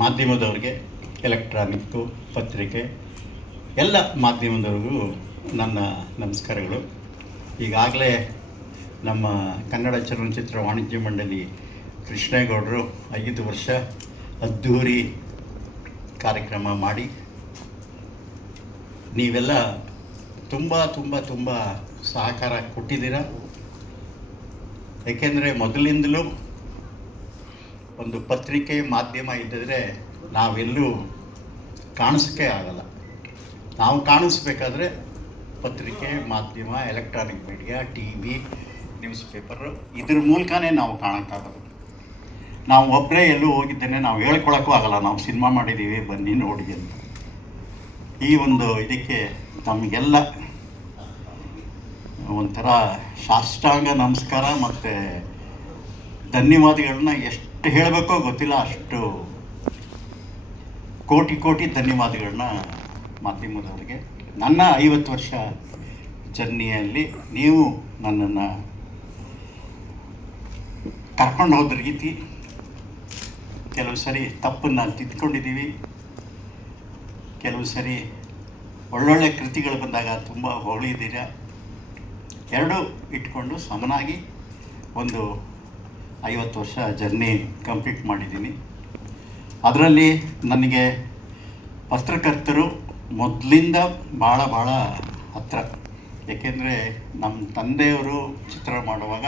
ಮಾಧ್ಯಮದವ್ರಿಗೆ, electronic, ಪತ್ರಿಕೆ ಎಲ್ಲ ಮಾಧ್ಯಮದವ್ರಿಗೂ ನನ್ನ ನಮಸ್ಕಾರಗಳು. ಈಗಾಗಲೇ ನಮ್ಮ ಕನ್ನಡ ಚಲನಚಿತ್ರ ವಾಣಿಜ್ಯ ಮಂಡಳಿ ಕೃಷ್ಣೇಗೌಡರು 5 ವರ್ಷ ಅದ್ಧೂರಿ ಕಾರ್ಯಕ್ರಮ ಮಾಡಿ ನೀವೆಲ್ಲ ತುಂಬ ತುಂಬ ತುಂಬ ಸಹಕಾರ ಕೊಟ್ಟಿದ್ದೀರ. ಏಕೆಂದರೆ ಮೊದಲಿಂದಲೂ ಒಂದು ಪತ್ರಿಕೆ ಮಾಧ್ಯಮ ಇದ್ದಿದ್ರೆ ನಾವೆಲ್ಲೂ ಕಾಣಿಸೋಕ್ಕೆ ಆಗಲ್ಲ. ನಾವು ಕಾಣಿಸ್ಬೇಕಾದ್ರೆ ಪತ್ರಿಕೆ ಮಾಧ್ಯಮ, electronic media, T V, news paper ಇದ್ರ ಮೂಲಕನೇ ನಾವು ಕಾಣೋಕ್ಕಾಗೋದು. ನಾವು ಒಬ್ಬರೇ ಎಲ್ಲೂ ಹೋಗಿದ್ದೇನೆ ನಾವು ಹೇಳ್ಕೊಳಕ್ಕೂ ಆಗಲ್ಲ, ನಾವು ಸಿನಿಮಾ ಮಾಡಿದ್ದೀವಿ ಬನ್ನಿ ನೋಡಿ ಅಂತ. ಈ ಒಂದು ಇದಕ್ಕೆ ನಮಗೆಲ್ಲ ಒಂಥರ ಸಾಷ್ಟಾಂಗ ನಮಸ್ಕಾರ ಮತ್ತು ಧನ್ಯವಾದಗಳನ್ನ ಎಷ್ಟು ಹೇಳಬೇಕೋ ಗೊತ್ತಿಲ್ಲ, ಅಷ್ಟು ಕೋಟಿ ಕೋಟಿ ಧನ್ಯವಾದಗಳನ್ನ ಮಾಧ್ಯಮದವರಿಗೆ. ನನ್ನ 50 ವರ್ಷ ಜರ್ನಿಯಲ್ಲಿ ನೀವು ನನ್ನನ್ನು ಕರ್ಕೊಂಡು ಹೋದ ರೀತಿ, ಕೆಲವು ಸರಿ ತಪ್ಪನ್ನು ತಿದ್ಕೊಂಡಿದ್ದೀವಿ, ಕೆಲವು ಸರಿ ಒಳ್ಳೊಳ್ಳೆ ಕೃತಿಗಳು ಬಂದಾಗ ತುಂಬ ಹೊಗಳಿದ್ದೀರ. ಎರಡೂ ಇಟ್ಕೊಂಡು ಸಮನಾಗಿ ಒಂದು 50 ವರ್ಷ ಜರ್ನಿ ಕಂಪ್ಲೀಟ್ ಮಾಡಿದ್ದೀನಿ. ಅದರಲ್ಲಿ ನನಗೆ ಪತ್ರಕರ್ತರು ಮೊದಲಿಂದ ಭಾಳ ಭಾಳ ಹತ್ತಿರ. ಏಕೆಂದರೆ ನಮ್ಮ ತಂದೆಯವರು ಚಿತ್ರ ಮಾಡುವಾಗ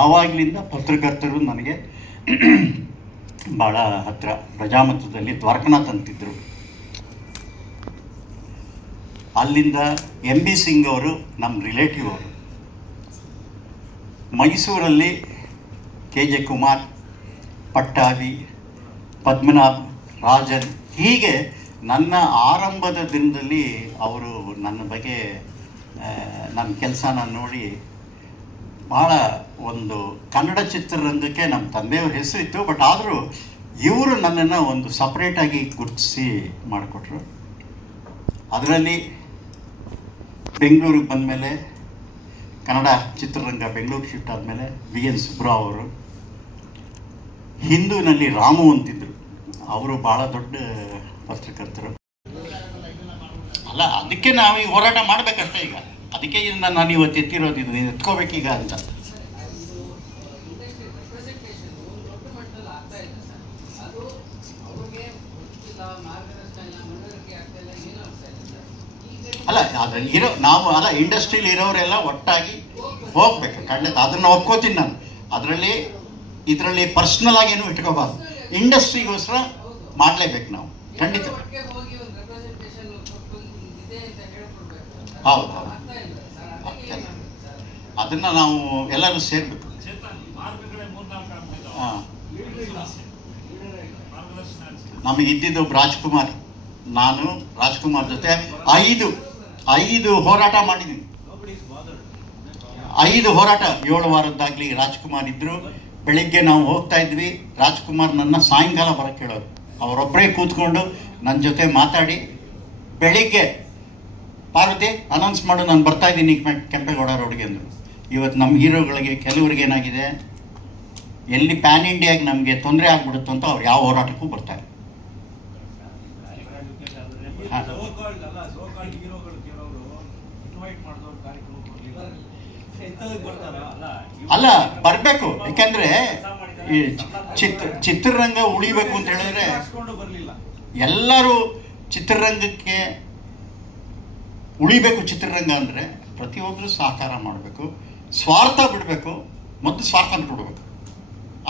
ಆವಾಗಲಿಂದ ಪತ್ರಕರ್ತರು ನನಗೆ ಭಾಳ ಹತ್ತಿರ. ಪ್ರಜಾಮತದಲ್ಲಿ ದ್ವಾರಕನಾಥ್ ಅಂತಿದ್ದರು. ಅಲ್ಲಿಂದ ಎಂ ಬಿ ಸಿಂಗ್ ಅವರು ನಮ್ಮ ರಿಲೇಟಿವ್ ಅವರು. ಮೈಸೂರಲ್ಲಿ ಕೆ ಜೆ ಕುಮಾರ್, ಪಟ್ಟಾಭಿ, ಪದ್ಮನಾಭ್, ರಾಜನ್, ಹೀಗೆ ನನ್ನ ಆರಂಭದ ದಿನದಲ್ಲಿ ಅವರು ನನ್ನ ಬಗ್ಗೆ ನನ್ನ ಕೆಲಸನ ನೋಡಿ ಭಾಳ ಒಂದು ಕನ್ನಡ ಚಿತ್ರರಂಗಕ್ಕೆ ನಮ್ಮ ತಂದೆಯವ್ರ ಹೆಸರಿತ್ತು. ಬಟ್ ಆದರೂ ಇವರು ನನ್ನನ್ನು ಒಂದು ಸಪ್ರೇಟಾಗಿ ಗುರುತಿಸಿ ಮಾಡಿಕೊಟ್ರು. ಅದರಲ್ಲಿ ಬೆಂಗಳೂರಿಗೆ ಬಂದಮೇಲೆ ಕನ್ನಡ ಚಿತ್ರರಂಗ ಬೆಂಗಳೂರಿಗೆ ಶಿಫ್ಟ್ ಆದಮೇಲೆ ವಿ ಎನ್ ಸುಬ್ರಾವ್ ಅವರು, ಹಿಂದೂನಲ್ಲಿ ರಾಮು ಅಂತಿದ್ರು, ಅವರು ಭಾಳ ದೊಡ್ಡ ಪತ್ರಕರ್ತರು. ಅಲ್ಲ, ಅದಕ್ಕೆ ನಾವು ಈ ಹೋರಾಟ ಮಾಡಬೇಕಷ್ಟೇ. ಈಗ ಅದಕ್ಕೆ ಇದನ್ನು ನಾನು ಇವತ್ತು ಎತ್ತಿರೋದು, ಇದು ಎತ್ಕೋಬೇಕೀಗ ಅಂತ. ಅಲ್ಲ, ಅದ್ರಲ್ಲಿ ನಾವು ಇಂಡಸ್ಟ್ರಿಯಲ್ಲಿ ಇರೋರೆಲ್ಲ ಒಟ್ಟಾಗಿ ಹೋಗ್ಬೇಕು, ಖಂಡಿತ ಅದನ್ನು ಒಪ್ಕೋತೀನಿ ನಾನು. ಇದರಲ್ಲಿ ಪರ್ಸ್ನಲ್ ಆಗೇನು ಇಟ್ಕೋಬಾರ್ದು, ಇಂಡಸ್ಟ್ರಿಗೋಸ್ಕರ ಮಾಡಲೇಬೇಕು ನಾವು, ಖಂಡಿತ. ಹೌದು ಹೌದು, ಅದನ್ನು ನಾವು ಎಲ್ಲರೂ ಸೇರಬೇಕು. ಹಾಂ, ನಮಗಿದ್ದಿದ್ದು ರಾಜ್ಕುಮಾರ್, ನಾನು ರಾಜ್ಕುಮಾರ್ ಜೊತೆ ಐದು ಹೋರಾಟ ಮಾಡಿದ್ದೀನಿ. 5 ಹೋರಾಟ, 7 ವಾರದ್ದಾಗಲಿ ರಾಜ್ಕುಮಾರ್ ಇದ್ದರು. ಬೆಳಿಗ್ಗೆ ನಾವು ಹೋಗ್ತಾ ಇದ್ವಿ, ರಾಜ್ಕುಮಾರ್ ನನ್ನ ಸಾಯಂಕಾಲ ಬರೋಕ್ಕೆ ಹೇಳೋರು. ಅವರೊಬ್ಬರೇ ಕೂತ್ಕೊಂಡು ನನ್ನ ಜೊತೆ ಮಾತಾಡಿ ಬೆಳಿಗ್ಗೆ ಪಾರ್ವತಿ ಅನೌನ್ಸ್ ಮಾಡು, ನಾನು ಬರ್ತಾ ಇದ್ದೀನಿ ಕೆಂಪೇಗೌಡ ರೋಡ್ಗೆ ಅಂದರು. ಇವತ್ತು ನಮ್ಮ ಹೀರೋಗಳಿಗೆ ಕೆಲವ್ರಿಗೆ ಏನಾಗಿದೆ, ಎಲ್ಲಿ ಪ್ಯಾನ್ ಇಂಡಿಯಾಗೆ ನಮಗೆ ತೊಂದರೆ ಆಗ್ಬಿಡುತ್ತೋ ಅಂತ ಅವ್ರು ಯಾವ ಹೋರಾಟಕ್ಕೂ ಬರ್ತಾರೆ. ಅಲ್ಲ, ಬರಬೇಕು. ಯಾಕಂದ್ರೆ ಈ ಚಿತ್ರರಂಗ ಉಳಿಬೇಕು ಅಂತ ಹೇಳಿದ್ರೆ ಎಲ್ಲರೂ ಚಿತ್ರರಂಗಕ್ಕೆ ಉಳಿಬೇಕು. ಚಿತ್ರರಂಗ ಅಂದರೆ ಪ್ರತಿಯೊಬ್ಬರು ಸಹಕಾರ ಮಾಡಬೇಕು, ಸ್ವಾರ್ಥ ಬಿಡಬೇಕು, ಮತ್ತು ಸ್ವಾರ್ಥ ಬಿಟ್ಬಿಡ್ಬೇಕು.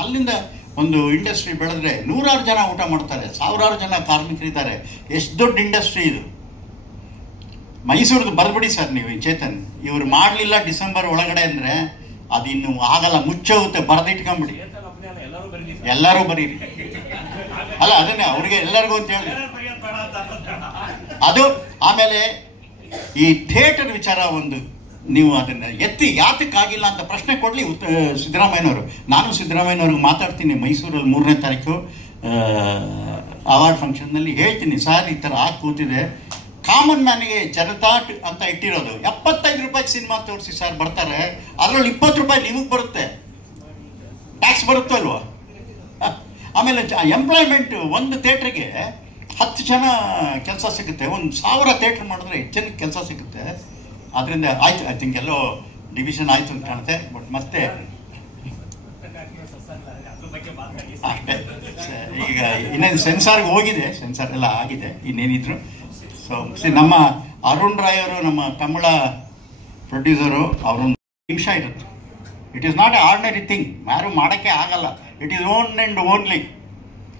ಅಲ್ಲಿಂದ ಒಂದು ಇಂಡಸ್ಟ್ರಿ ಬೆಳೆದ್ರೆ 100 ಜನ ಊಟ ಮಾಡ್ತಾರೆ, 1000 ಜನ ಕಾರ್ಮಿಕರಿದ್ದಾರೆ. ಎಷ್ಟು ದೊಡ್ಡ ಇಂಡಸ್ಟ್ರಿ ಇದು. ಮೈಸೂರದ್ದು ಬರಬೇಡಿ ಸರ್ ನೀವು, ಚೇತನ್ ಇವ್ರು ಮಾಡಲಿಲ್ಲ ಡಿಸೆಂಬರ್ ಒಳಗಡೆ ಅಂದರೆ ಅದಿನ್ನು ಆಗಲ್ಲ, ಮುಚ್ಚೋಗುತ್ತೆ. ಬರೆದಿಟ್ಕೊಂಬಿಡಿ, ಎಲ್ಲರೂ ಬರೀರಿ. ಅಲ್ಲ, ಅದನ್ನೇ ಅವ್ರಿಗೆ ಎಲ್ಲರಿಗೂ ಅಂತ ಹೇಳಿ ಅದು. ಆಮೇಲೆ ಈ ಥಿಯೇಟರ್ ವಿಚಾರ ಒಂದು ನೀವು ಅದನ್ನು ಎತ್ತಿ ಯಾತಕ್ಕಾಗಿಲ್ಲ ಅಂತ ಪ್ರಶ್ನೆ ಕೊಡಲಿ ಸಿದ್ದರಾಮಯ್ಯನವರು. ನಾನು ಸಿದ್ದರಾಮಯ್ಯನವ್ರಿಗೆ ಮಾತಾಡ್ತೀನಿ ಮೈಸೂರಲ್ಲಿ 3ನೇ ತಾರೀಕು ಅವಾರ್ಡ್ ಫಂಕ್ಷನ್ನಲ್ಲಿ, ಹೇಳ್ತೀನಿ ಸರ್ ಈ ಥರ ಆಗಿ ಕೂತಿದೆ. ಕಾಮನ್ ಮ್ಯಾನಿಗೆ ಜನತಾ ಅಂತ ಇಟ್ಟಿರೋದು 75 ರೂಪಾಯಿಗೆ ಸಿನಿಮಾ ತೋರಿಸಿ ಸರ್ ಬರ್ತಾರೆ, ಅದರಲ್ಲಿ 20 ರೂಪಾಯಿ ನಿಮಗೆ ಬರುತ್ತೆ, ಟ್ಯಾಕ್ಸ್ ಬರುತ್ತಲ್ವ? ಆಮೇಲೆ ಎಂಪ್ಲಾಯ್ಮೆಂಟ್, ಒಂದು ಥಿಯೇಟ್ರಿಗೆ 10 ಜನ ಕೆಲಸ ಸಿಗುತ್ತೆ, 1000 ಥಿಯೇಟ್ರ್ ಮಾಡಿದ್ರೆ ಎಷ್ಟು ಜನಕ್ಕೆ ಕೆಲಸ ಸಿಗುತ್ತೆ. ಅದರಿಂದ ಆಯ್ತು, ಐ ಥಿಂಕ್ ಎಲ್ಲೋ ಡಿವಿಷನ್ ಆಯಿತು ಅಂತ ಕಾಣುತ್ತೆ. ಬಟ್ ಮತ್ತೆ ಅಷ್ಟೇ, ಈಗ ಇನ್ನೇನು ಸೆನ್ಸಾರ್ಗೆ ಹೋಗಿದೆ, ಸೆನ್ಸಾರ್ ಎಲ್ಲ ಆಗಿದೆ ಇನ್ನೇನಿದ್ರು. ಸೊ ನಮ್ಮ ಅರುಣ್ ರಾಯ್ ಅವರು, ನಮ್ಮ ತಮಿಳ ಪ್ರೊಡ್ಯೂಸರು, ಅವರೊಂದು ನಿಮಿಷ ಇರುತ್ತೆ. It is not A ordinary thing, ಯಾರು ಮಾಡೋಕ್ಕೆ ಆಗಲ್ಲ. It is own and only.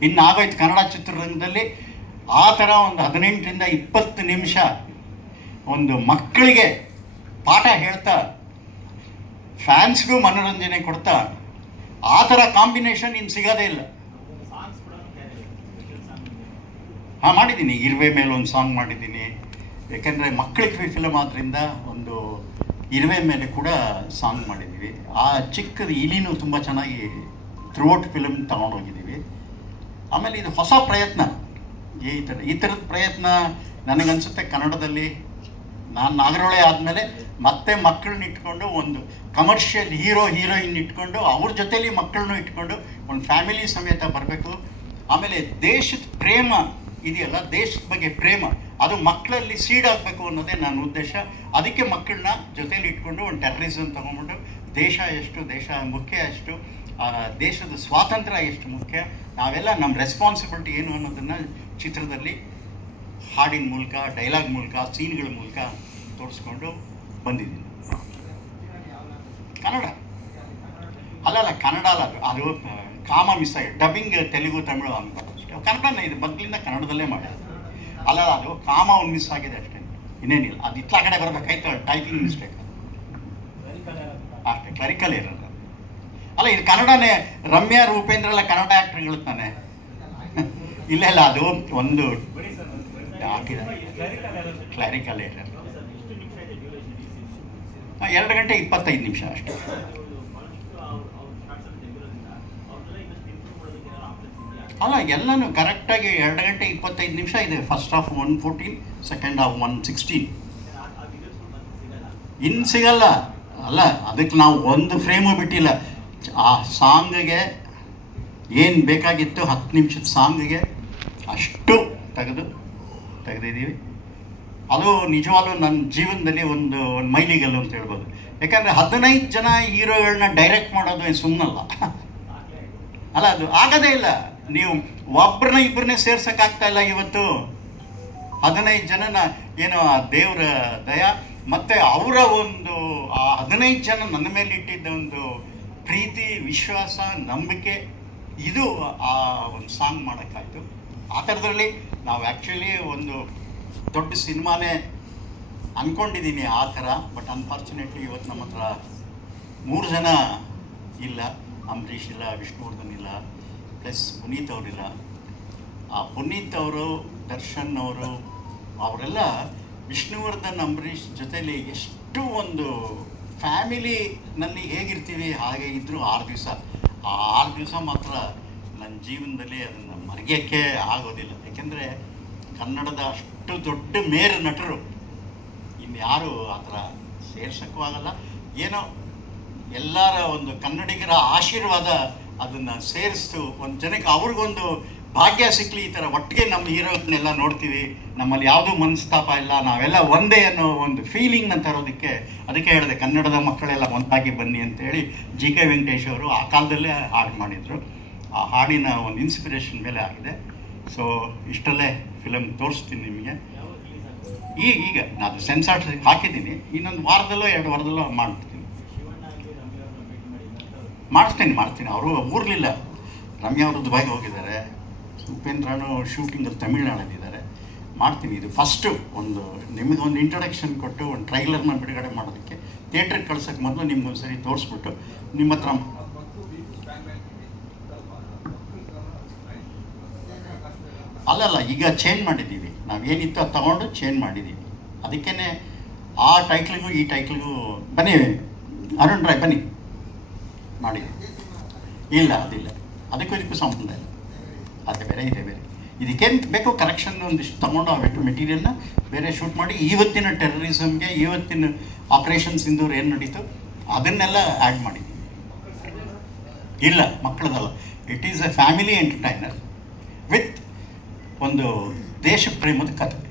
ಇನ್ನು ಆಗೋಯ್ತು ಕನ್ನಡ ಚಿತ್ರರಂಗದಲ್ಲಿ ಆ ಥರ ಒಂದು 18ರಿಂದ 20 ನಿಮಿಷ ಒಂದು ಮಕ್ಕಳಿಗೆ ಪಾಠ ಹೇಳ್ತಾ, ಫ್ಯಾನ್ಸ್ಗೂ ಮನೋರಂಜನೆ ಕೊಡ್ತಾ, ಆ ಥರ ಕಾಂಬಿನೇಷನ್ ಇನ್ನು ಸಿಗೋದೇ ಇಲ್ಲ. ಹಾಂ, ಮಾಡಿದ್ದೀನಿ. ಇರುವೆ ಮೇಲೆ ಒಂದು ಸಾಂಗ್ ಮಾಡಿದ್ದೀನಿ. ಯಾಕೆಂದರೆ ಮಕ್ಕಳಿಗೆ ಫಿಲಮ್ ಆದ್ದರಿಂದ ಒಂದು ಇರುವೆ ಮೇಲೆ ಕೂಡ ಸಾಂಗ್ ಮಾಡಿದ್ದೀವಿ. ಆ ಚಿಕ್ಕದು ಇಲಿನೂ ತುಂಬ ಚೆನ್ನಾಗಿ ಥ್ರೂಔಟ್ ಫಿಲಮ್ ತಗೊಂಡೋಗಿದ್ದೀವಿ. ಆಮೇಲೆ ಇದು ಹೊಸ ಪ್ರಯತ್ನ, ಈ ಥರದ ಪ್ರಯತ್ನ ನನಗನ್ಸುತ್ತೆ ಕನ್ನಡದಲ್ಲಿ. ನಾನು ನಾಗರಹೊಳೆ ಆದಮೇಲೆ ಮತ್ತೆ ಮಕ್ಕಳನ್ನ ಇಟ್ಕೊಂಡು ಒಂದು ಕಮರ್ಷಿಯಲ್ ಹೀರೋಯಿನ್ ಇಟ್ಕೊಂಡು ಅವ್ರ ಜೊತೆಲಿ ಮಕ್ಕಳನ್ನೂ ಇಟ್ಕೊಂಡು ಒಂದು ಫ್ಯಾಮಿಲಿ ಸಮೇತ ಬರಬೇಕು. ಆಮೇಲೆ ದೇಶದ ಪ್ರೇಮ ಇದೆಯಲ್ಲ, ದೇಶದ ಬಗ್ಗೆ ಪ್ರೇಮ, ಅದು ಮಕ್ಕಳಲ್ಲಿ ಸೀಡಾಗಬೇಕು ಅನ್ನೋದೇ ನನ್ನ ಉದ್ದೇಶ. ಅದಕ್ಕೆ ಮಕ್ಕಳನ್ನ ಜೊತೆಲಿ ಇಟ್ಕೊಂಡು ಒಂದು ಟೆರರಿಸಮ್ ತೊಗೊಂಡ್ಬಿಟ್ಟು ದೇಶ ಎಷ್ಟು, ದೇಶ ಮುಖ್ಯ ಎಷ್ಟು, ದೇಶದ ಸ್ವಾತಂತ್ರ್ಯ ಎಷ್ಟು ಮುಖ್ಯ, ನಾವೆಲ್ಲ ನಮ್ಮ ರೆಸ್ಪಾನ್ಸಿಬಿಲಿಟಿ ಏನು ಅನ್ನೋದನ್ನು ಚಿತ್ರದಲ್ಲಿ ಹಾಡಿನ ಮೂಲಕ, ಡೈಲಾಗ್ ಮೂಲಕ, ಸೀನ್ಗಳ ಮೂಲಕ ತೋರಿಸ್ಕೊಂಡು ಬಂದಿದ್ದೀನಿ. ಕನ್ನಡ ಅಲ್ಲ, ಕನ್ನಡ ಅಲ್ಲ, ಅದು ಕಾಮ ಮಿಸ್ ಆಗಿ ಡಬ್ಬಿಂಗ್ ತೆಲುಗು ತಮಿಳು ಅಂತ ಅಷ್ಟೇ. ಕನ್ನಡನೇ ಇದು ಮೊದಲಿಂದ ಕನ್ನಡದಲ್ಲೇ ಮಾಡಿ. ಅಲ್ಲ, ಅದು ಕಾಮ ಒಂದು ಮಿಸ್ ಆಗಿದೆ ಅಷ್ಟೇ, ಇನ್ನೇನಿಲ್ಲ. ಅದು ಇತ್ಲ ಕಡೆ ಬರಬೇಕಾಯ್ತು, ಟೈಪಿಂಗ್ ಮಿಸ್ಟೇಕ್ ಅಷ್ಟೇ, ಕ್ಲರಿಕಲ್ ಇರಲ್ಲ. ಅಲ್ಲ, ಇದು ಕನ್ನಡನೇ. ರಮ್ಯಾ ರೂಪೇಂದ್ರ ಎಲ್ಲ ಕನ್ನಡ ಆ್ಯಕ್ಟ್ರ್ಗಳು ತಾನೆ. ಇಲ್ಲ, ಅದು ಒಂದು ಹಾಕಿದ ಕ್ಲಾರಿಕಲ್ ಏರರ್. 2 ಗಂಟೆ 25 ನಿಮಿಷ ಅಷ್ಟೇ. ಅಲ್ಲ, ಎಲ್ಲನೂ ಕರೆಕ್ಟಾಗಿ 2 ಗಂಟೆ 25 ನಿಮಿಷ ಇದೆ. First half 114, second half 116. ಇನ್ನು ಸಿಗಲ್ಲ. ಅಲ್ಲ, ಅದಕ್ಕೆ ನಾವು ಒಂದು ಫ್ರೇಮು ಬಿಟ್ಟಿಲ್ಲ. ಆ ಸಾಂಗಿಗೆ ಏನು ಬೇಕಾಗಿತ್ತು 10 ನಿಮಿಷದ ಸಾಂಗಿಗೆ ಅಷ್ಟು ತೆಗೆದಿದ್ದೀವಿ. ಅದು ನಿಜವಾಗ್ಲೂ ನನ್ನ ಜೀವನದಲ್ಲಿ ಒಂದು ಮೈಲಿಗಲ್ಲು ಅಂತ ಹೇಳ್ಬೋದು. ಯಾಕಂದರೆ 15 ಜನ ಹೀರೋಗಳನ್ನ ಡೈರೆಕ್ಟ್ ಮಾಡೋದು ಸುಮ್ಮನಲ್ಲ. ಅಲ್ಲ, ಅದು ಆಗೋದೇ ಇಲ್ಲ. ನೀವು ಒಬ್ಬರನ್ನ ಇಬ್ಬರನ್ನೇ ಸೇರ್ಸೋಕ್ಕಾಗ್ತಾ ಇಲ್ಲ ಇವತ್ತು. 15 ಜನನ ಏನೋ ಆ ದೇವರ ದಯ, ಮತ್ತು ಅವರ ಒಂದು ಆ 15 ಜನ ನನ್ನ ಮೇಲೆ ಇಟ್ಟಿದ್ದ ಒಂದು ಪ್ರೀತಿ, ವಿಶ್ವಾಸ, ನಂಬಿಕೆ, ಇದು ಆ ಒಂದು ಸಾಂಗ್ ಮಾಡೋಕ್ಕಾಯ್ತು. ಆ ಥರದ್ರಲ್ಲಿ ನಾವು ಆ್ಯಕ್ಚುಲಿ ಒಂದು ದೊಡ್ಡ ಸಿನಿಮಾನೇ ಅಂದ್ಕೊಂಡಿದ್ದೀನಿ ಆ ಥರ. ಬಟ್ ಅನ್ಫಾರ್ಚುನೇಟ್ಲಿ ಇವತ್ತು ನಮ್ಮ ಹತ್ರ 3 ಜನ ಇಲ್ಲ. ಅಂಬರೀಷ್ ಇಲ್ಲ, ವಿಷ್ಣುವರ್ಧನ್ ಇಲ್ಲ, ಪ್ಲಸ್ ಪುನೀತ್ ಅವರಿಲ್ಲ. ಆ ಪುನೀತ್ ಅವರು, ದರ್ಶನ್ ಅವರು, ಅವರೆಲ್ಲ ವಿಷ್ಣುವರ್ಧನ್, ಅಂಬರೀಷ್ ಜೊತೆಲಿ ಎಷ್ಟು ಒಂದು ಫ್ಯಾಮಿಲಿನಲ್ಲಿ ಹೇಗಿರ್ತೀವಿ ಹಾಗೆ ಇದ್ದರು 6 ದಿವಸ. ಆ 6 ದಿವಸ ಮಾತ್ರ ನನ್ನ ಜೀವನದಲ್ಲಿ ಅದನ್ನು ಮರೆಯೋಕ್ಕೆ ಆಗೋದಿಲ್ಲ. ಯಾಕೆಂದರೆ ಕನ್ನಡದ ಅಷ್ಟು ದೊಡ್ಡ ಮೇರು ನಟರು ಇನ್ಯಾರು ಆ ಥರ ಸೇರ್ಸೋಕ್ಕೂ ಆಗಲ್ಲ. ಏನೋ ಎಲ್ಲರ ಒಂದು ಕನ್ನಡಿಗರ ಆಶೀರ್ವಾದ ಅದನ್ನು ಸೇರಿಸ್ತು ಒಂದು ಜನಕ್ಕೆ, ಅವ್ರಿಗೊಂದು ಭಾಗ್ಯ ಸಿಕ್ಕಲಿ. ಈ ಥರ ಒಟ್ಟಿಗೆ ನಮ್ಮ ಹೀರೋಗಳನ್ನೆಲ್ಲ ನೋಡ್ತೀವಿ, ನಮ್ಮಲ್ಲಿ ಯಾವುದೂ ಮನಸ್ತಾಪ ಇಲ್ಲ, ನಾವೆಲ್ಲ ಒಂದೇ ಅನ್ನೋ ಒಂದು ಫೀಲಿಂಗ್ನ ತರೋದಕ್ಕೆ, ಅದಕ್ಕೆ ಹೇಳಿದೆ ಕನ್ನಡದ ಮಕ್ಕಳೆಲ್ಲ ಒಂದಾಗಿ ಬನ್ನಿ ಅಂತೇಳಿ. ಜಿ ಕೆ ವೆಂಕಟೇಶ್ ಅವರು ಆ ಕಾಲದಲ್ಲೇ ಹಾಡು ಮಾಡಿದರು. ಆ ಹಾಡಿನ ಒಂದು ಇನ್ಸ್ಪಿರೇಷನ್ ಮೇಲೆ ಆಗಿದೆ. ಸೊ ಇಷ್ಟಲ್ಲೇ ಫಿಲಮ್ ತೋರಿಸ್ತೀನಿ ನಿಮಗೆ. ಈಗ ನಾನು ಸೆನ್ಸಾರ್ ಹಾಕಿದ್ದೀನಿ. ಇನ್ನೊಂದು ವಾರದಲ್ಲೋ 2 ವಾರದಲ್ಲೋ ಮಾಡ್ತೀನಿ. ಅವರು ಊರ್ಲಿಲ್ಲ. ರಮ್ಯಾ ಅವರು ದುಬೈಗೆ ಹೋಗಿದ್ದಾರೆ, ಉಪೇಂದ್ರನು ಶೂಟಿಂಗಲ್ಲಿ ತಮಿಳ್ನಾಡಲ್ಲಿದ್ದಾರೆ. ಮಾಡ್ತೀನಿ. ಇದು ಫಸ್ಟು ಒಂದು ನಿಮಗೊಂದು ಇಂಟ್ರೊಡಕ್ಷನ್ ಕೊಟ್ಟು ಒಂದು ಟ್ರೈಲರ್ನ ಬಿಡುಗಡೆ ಮಾಡೋದಕ್ಕೆ ಥಿಯೇಟ್ರಿಗೆ ಕಳ್ಸೋಕ್ಕೆ ಮೊದಲು ನಿಮ್ಗೊಂದು ಸರಿ ತೋರಿಸ್ಬಿಟ್ಟು ನಿಮ್ಮ ಹತ್ರ ಅಲ್ಲಲ್ಲ, ಈಗ ಚೇಂಜ್ ಮಾಡಿದ್ದೀವಿ. ನಾವು ಏನಿತ್ತು ಅದು ತೊಗೊಂಡು ಚೇಂಜ್ ಮಾಡಿದ್ದೀವಿ. ಅದಕ್ಕೇ ಆ ಟೈಟ್ಲಿಗೂ ಈ ಟೈಟ್ಲಿಗೂ ಬನ್ನಿ ಅರುಣ್ ರಾಯ್ ಬನ್ನಿ ಮಾಡಿದ್ದೀವಿ. ಇಲ್ಲ, ಅದಿಲ್ಲ, ಇದಕ್ಕೂ ಸಂಬಂಧ ಇಲ್ಲ. ಅದೇ ಬೇರೆ ಇದೆ ಬೇರೆ. ಇದಕ್ಕೇನು ಬೇಕೋ ಕರೆಕ್ಷನ್ ಒಂದಿಷ್ಟು ತೊಗೊಂಡು ಅವೆಟ್ಟು ಮೆಟೀರಿಯಲ್ನ ಬೇರೆ ಶೂಟ್ ಮಾಡಿ ಇವತ್ತಿನ ಟೆರರಿಸಮ್ಗೆ, ಇವತ್ತಿನ ಆಪ್ರೇಷನ್ ಸಿಂಧೂರ್ ಏನು ನಡೀತು ಅದನ್ನೆಲ್ಲ ಆ್ಯಡ್ ಮಾಡಿದ್ದೀವಿ. ಇಲ್ಲ, ಮಕ್ಕಳದಲ್ಲ. It is a family entertainer with ಒಂದು ದೇಶ ಪ್ರೇಮದ ಕಥೆ.